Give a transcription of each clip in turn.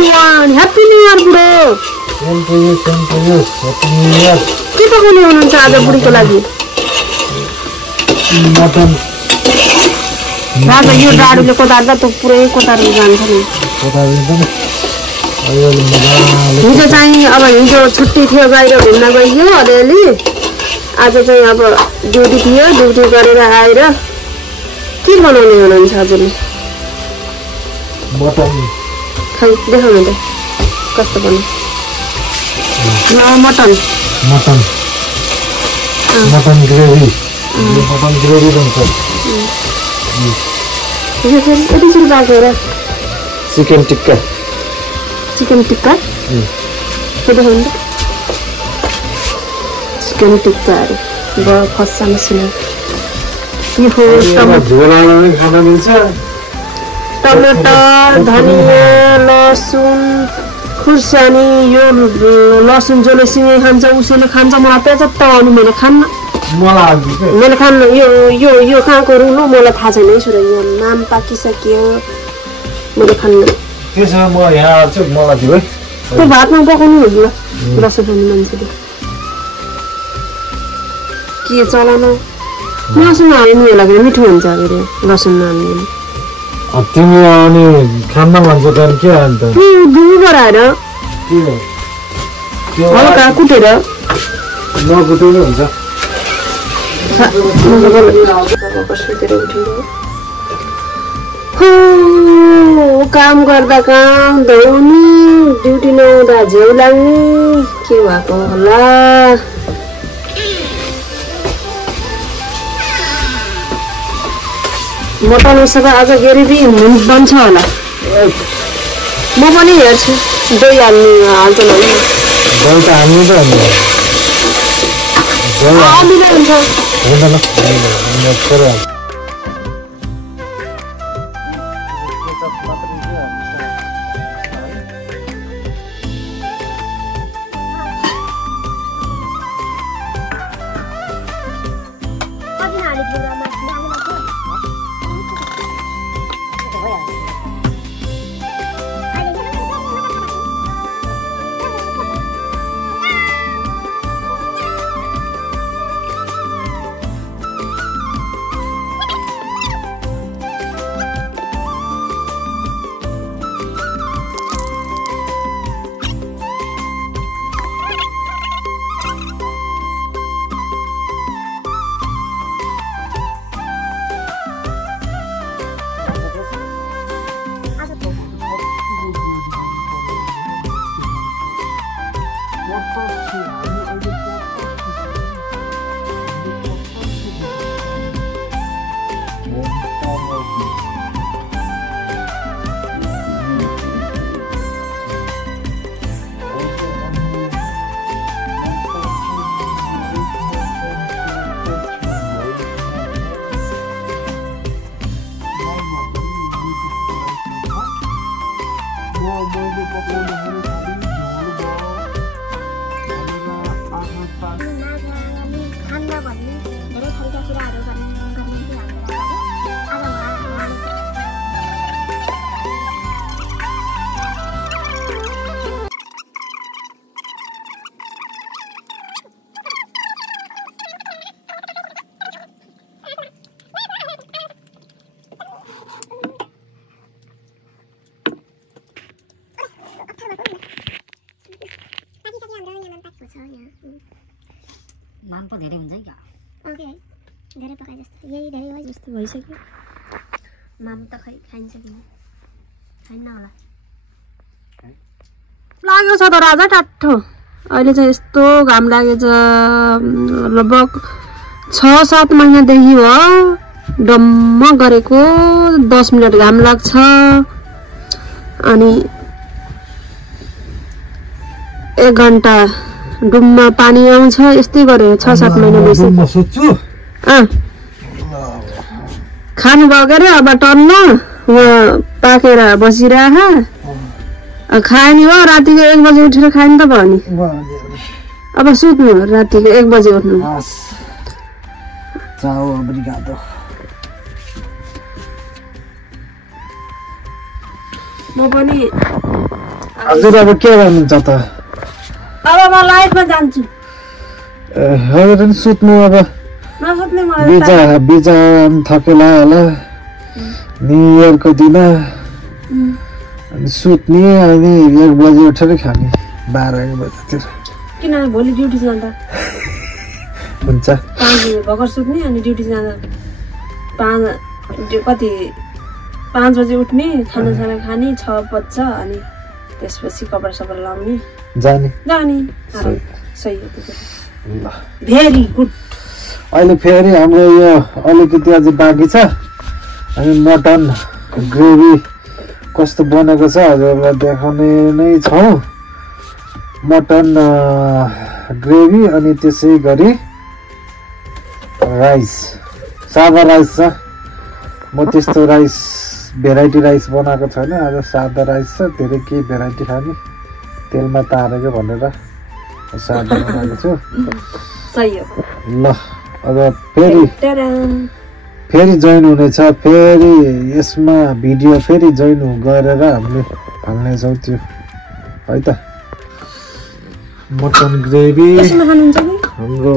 Everyone happy new year बुढो same to you happy new year के पकाउने हुनुहुन्छ आज बुढीको लागि मटन राजा यो डाडुले कोतार्दा त पुरै कोतार्नु जान्छ नि हिजो चाहिँ अब हिजो छुट्टी थियो बाहिर घुम्न गइयो अलिअलि आज चाहिँ अब ड्युटी थियो ड्युटी गरेर आएर के बनाउने हुनुहुन्छ हजुरले मटन खै देखाउनु त कस्तो बनाउ मटन मटन मटन ग्रेभी बन्छ यति सुरु राखेर चिकन टिक्का के देखाउनु त चिकन टिक्का अरे भयो फर्स्टमा सुने टमाटर धनियाँ लसुन खुर्सानी यो लसुन जसले सिँगै खान्छ उसैले खान्छ मलाई पेचत्त आउनु मैले खान्न यो कहाँको रुल हो मलाई थाहा छैन है छोरा यो नाम पाकिसक्यो मैले खान्न त्यो भातमा पकाउनु हुन्छ ल रसो खाने मान्छेले के चलाउनु लसुन हाल्नु होला कि मिठो हुन्छ अरे लसुन नहाल्नु तिमी अनि खान्न भन्छ त के अन्त दुई बढाएर हल्का कुटेर नकुटेर हुन्छ काम गर्दा काम धौनी ड्युटी नहुँदा झेउ लाग्ने के भएको होला मटन उसको आज ग्रेभी बन्छ होला म पनि हेर्छु दही हाल्छ माम पो धेरै हुन्छ क्या ओके धेरै पकाए जस्तो यही धेरै भयो जस्तो भइसक्यो माम त खै खाइन्छ कि खाइन्न होला लाग्यो छ त राजा टाठो अहिले चाहिँ यस्तो घाम लागेछ लगभग 6-7 महिनादेखि हो डम्म गरेको 10 मिनट घाम लाग्छ अनि 1 घण्टा डुममा पानी आउँछ यस्तै गरेर 6-7 महिना भइसक्यो खानु भयो के अरे अब टन्न पाकेर बसिरह खाए नि हो रातिको 1 बजे उठेर खाए नि त भयो नि अब सुत्नु रातिको 1 बजे उठ्नु Ciao, obrigado. म पनि हजुर अब के गर्नुहुन्छ त अब म लाइफमा जान्छु हजुर नि सुत्नु अब नसुत्ने मलाई बिजा थकेला होला न्यु इयरको दिन अनि सुत्ने अनि 1 बजे उठेर खाने 12 बजेतिर किनभने भोलि ड्युटी जाँदा हुन्छ 5 बजे भर्खर सुत्ने अनि ड्युटी जाँदा 5 बजे उठ्ने खानासाना खाने 6 बज्छ अनि त्यसपछि कपडा सपडा लाउने जाने सही हो त्यो भेरी गुड अहिले फेरि हाम्रो यो अलिकति अझै बाँकी छ हामी मटन ग्रेभी कस्तो बनेको छ हजुरलाई देखाउने नै छौँ मटन ग्रेभी अनि त्यसै गरी राइस सादा राइस छ म त्यस्तो राइस भेराइटी राइस बनाएको छैन आज सादा राइस छ धेरै के भेराइटी खाने तेलमा तारेको भनेर सादा बनाएको छु सही हो ल अब फेरि जोइन हुनेछ फेरि यसमा भिडियो फेरि जोइन गरेर हामीले हाल्नेछौँ त्यो है त मटन ग्रेभी हाम्रो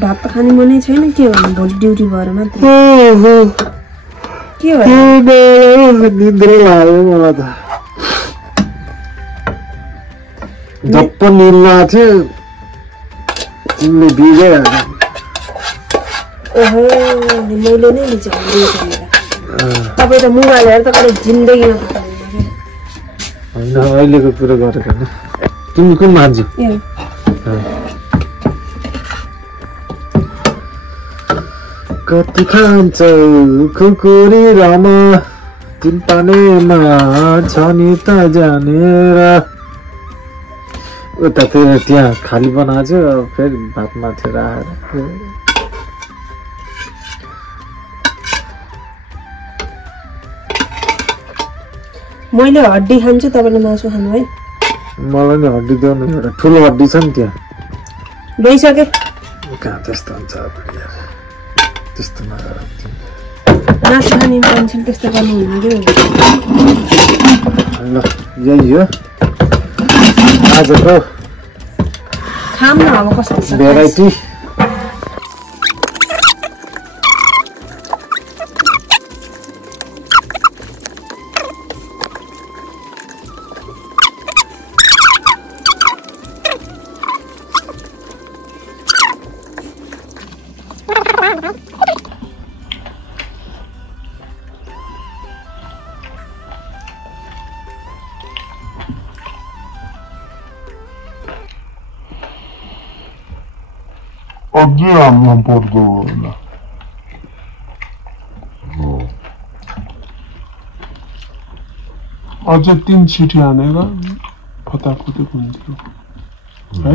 भात त खाने मनै छैन के भन्नु भोलि ड्युटी भएर मात्र के भयो निद्रा लाग्यो मलाई त झप्प निल लागेको थियो तिमीले बिगाइहाल्यो ओहो मैले नै झन् तपाईँ त मोबाइल हेरेर त कहिले जिन्दगीमा होइन अहिलेको कुरो गरेको नि तिमी कुन मान्छे कति खान्छौ खुकुरी रामा तिन पानेमा छ नि त जानेर उता फेरि त्यहाँ खाली बनाएको छु फेरि भात माथि आएर मैले हड्डी खान्छु तपाईँले मासु खानु है मलाई नि हड्डी देऊ न एउटा ठुलो हड्डी छ नि त्यहाँ गइसके कहाँ त्यस्तो हुन्छ त्यस्तो नगर मासु खाने मान्छेले त्यस्तो गर्नु हुँदैन ल यही हो आजको खाम न अब कस्तो छ भेराइटी अझै हाल्नु पर्दो होइन अझै 3 सिटी हानेर फताफुती हुन्थ्यो है